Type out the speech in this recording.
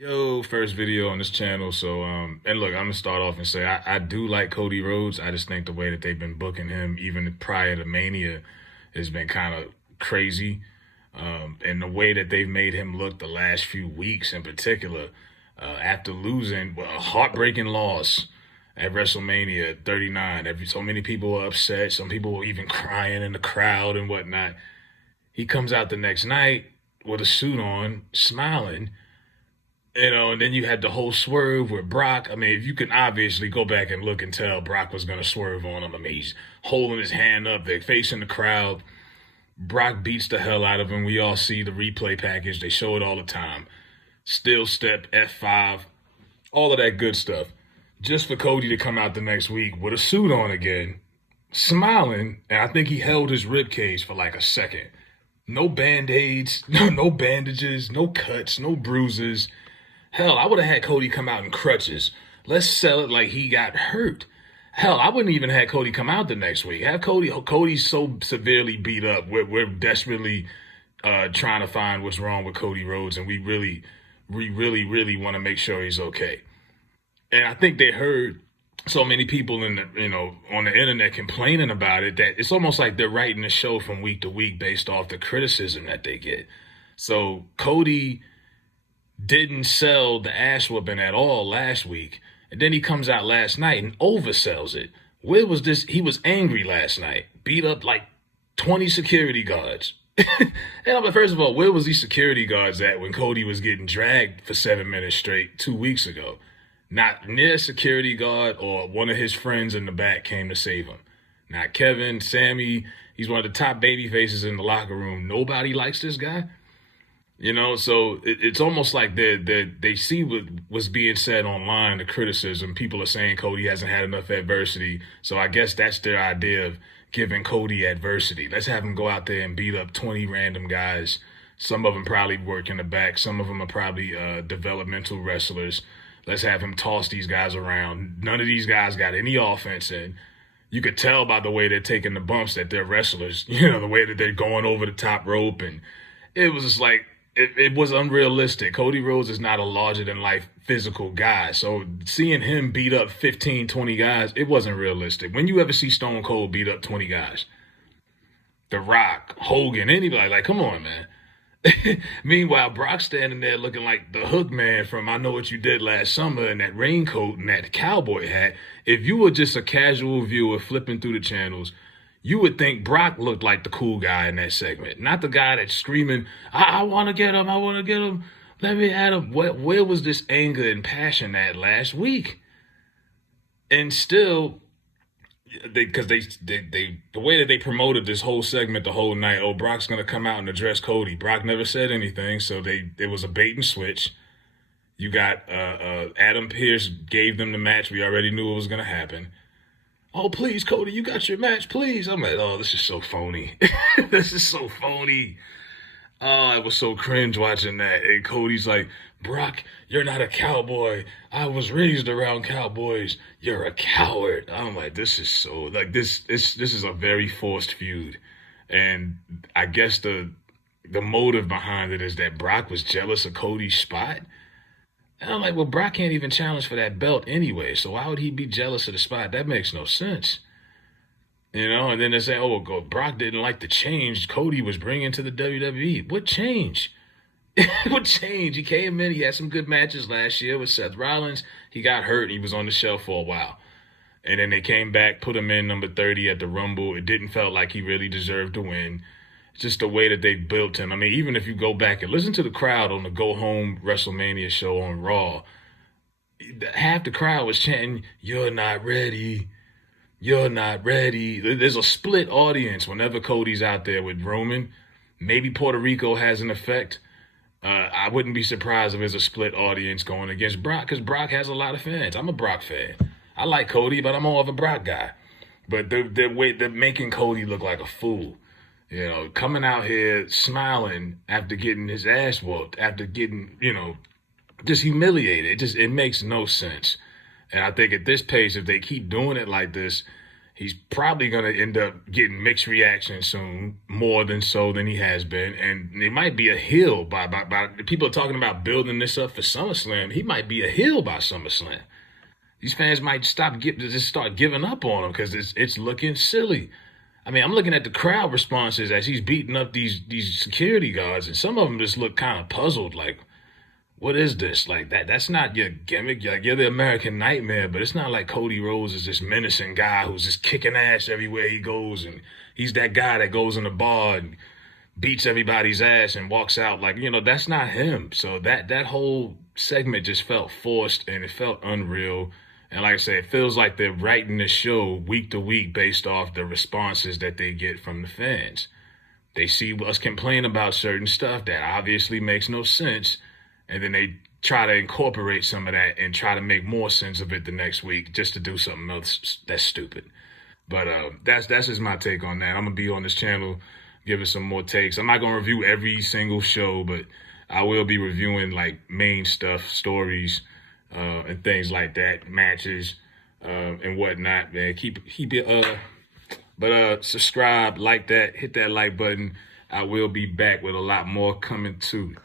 Yo, first video on this channel. And look, I'm gonna start off and say I do like Cody Rhodes. I just think the way that they've been booking him, even prior to Mania, has been kind of crazy. And the way that they've made him look the last few weeks in particular, after losing a heartbreaking loss at WrestleMania 39. So many people were upset. Some people were even crying in the crowd and whatnot. He comes out the next night with a suit on, smiling, and then you had the whole swerve with Brock. I mean, if you can obviously go back and look and tell Brock was going to swerve on him. I mean, he's holding his hand up. They're facing the crowd. Brock beats the hell out of him. We all see the replay package. They show it all the time. Still step, F5, all of that good stuff. Just for Cody to come out the next week with a suit on again, smiling, and I think he held his rib cage for like a second. No band-aids, no bandages, no cuts, no bruises. Hell, I would have had Cody come out in crutches. Let's sell it like he got hurt. Hell, I wouldn't even have Cody come out the next week. Have Cody's so severely beat up. We're desperately trying to find what's wrong with Cody Rhodes, and we really want to make sure he's okay. And I think they heard so many people on the internet complaining about it that it's almost like they're writing the show from week to week based off the criticism that they get. So Cody didn't sell the ass whooping at all last week. And then he comes out last night and oversells it. Where was this? He was angry last night, beat up like 20 security guards. And I'm like, first of all, where was these security guards at when Cody was getting dragged for 7 minutes straight 2 weeks ago? Not near a security guard or one of his friends in the back came to save him. Not Kevin, Sammy. He's one of the top baby faces in the locker room. Nobody likes this guy. So it's almost like they see what's being said online, the criticism. People are saying Cody hasn't had enough adversity. So I guess that's their idea of giving Cody adversity. Let's have him go out there and beat up 20 random guys. Some of them probably work in the back. Some of them are probably developmental wrestlers. Let's have him toss these guys around. None of these guys got any offense in. You could tell by the way they're taking the bumps that they're wrestlers. The way that they're going over the top rope. And it was just like, it was unrealistic. Cody Rhodes is not a larger-than-life physical guy. So seeing him beat up 15, 20 guys, it wasn't realistic. When you ever see Stone Cold beat up 20 guys? The Rock, Hogan, anybody, like, come on, man. Meanwhile, Brock's standing there looking like the Hook Man from I Know What You Did Last Summer in that raincoat and that cowboy hat. If you were just a casual viewer flipping through the channels, you would think Brock looked like the cool guy in that segment, not the guy that's screaming, I want to get him, I want to get him, let me at him. Where was this anger and passion at last week? And still, because the way that they promoted this whole segment the whole night, oh, Brock's going to come out and address Cody. Brock never said anything, so it was a bait and switch. You got Adam Pearce gave them the match. We already knew it was going to happen. Oh, please, Cody, you got your match, please. I'm like, oh, this is so phony. This is so phony. Oh, it was so cringe watching that. And Cody's like, Brock, you're not a cowboy. I was raised around cowboys. You're a coward. I'm like, this is so, like, this is a very forced feud. And I guess the motive behind it is that Brock was jealous of Cody's spot. And I'm like, well, Brock can't even challenge for that belt anyway, so why would he be jealous of the spot? That makes no sense. And then they say, oh, Brock didn't like the change Cody was bringing to the WWE. What change? What change? He came in, he had some good matches last year with Seth Rollins. He got hurt, he was on the shelf for a while. And then they came back, put him in number 30 at the Rumble. It didn't feel like he really deserved to win. Just the way that they built him. I mean, even if you go back and listen to the crowd on the Go Home WrestleMania show on Raw, half the crowd was chanting, "You're not ready. You're not ready." There's a split audience whenever Cody's out there with Roman. Maybe Puerto Rico has an effect. I wouldn't be surprised if there's a split audience going against Brock, because Brock has a lot of fans. I'm a Brock fan. I like Cody, but I'm more of a Brock guy. But they're making Cody look like a fool. Coming out here smiling after getting his ass whooped, after getting, just humiliated. It makes no sense. And I think at this pace, if they keep doing it like this, He's probably going to end up getting mixed reaction soon, more than so than he has been. And it might be a heel by people are talking about building this up for SummerSlam. He might be a heel by SummerSlam. These fans might just start giving up on him because it's looking silly. I mean, I'm looking at the crowd responses as he's beating up these security guards, and some of them just look kind of puzzled, like, what is this? Like that's not your gimmick. Like you're the American Nightmare, but it's not like Cody Rhodes is this menacing guy who's just kicking ass everywhere he goes, and he's that guy that goes in the bar and beats everybody's ass and walks out. Like, that's not him. So that whole segment just felt forced and it felt unreal. And like I said, it feels like they're writing the show week to week based off the responses that they get from the fans. They see us complain about certain stuff that obviously makes no sense, and then they try to incorporate some of that and try to make more sense of it the next week just to do something else that's stupid. But that's just my take on that. I'm gonna be on this channel giving some more takes. I'm not gonna review every single show, but I will be reviewing like main stuff, stories, and things like that, matches, and whatnot. Man, keep it. But subscribe, like that, hit that like button. I will be back with a lot more coming too.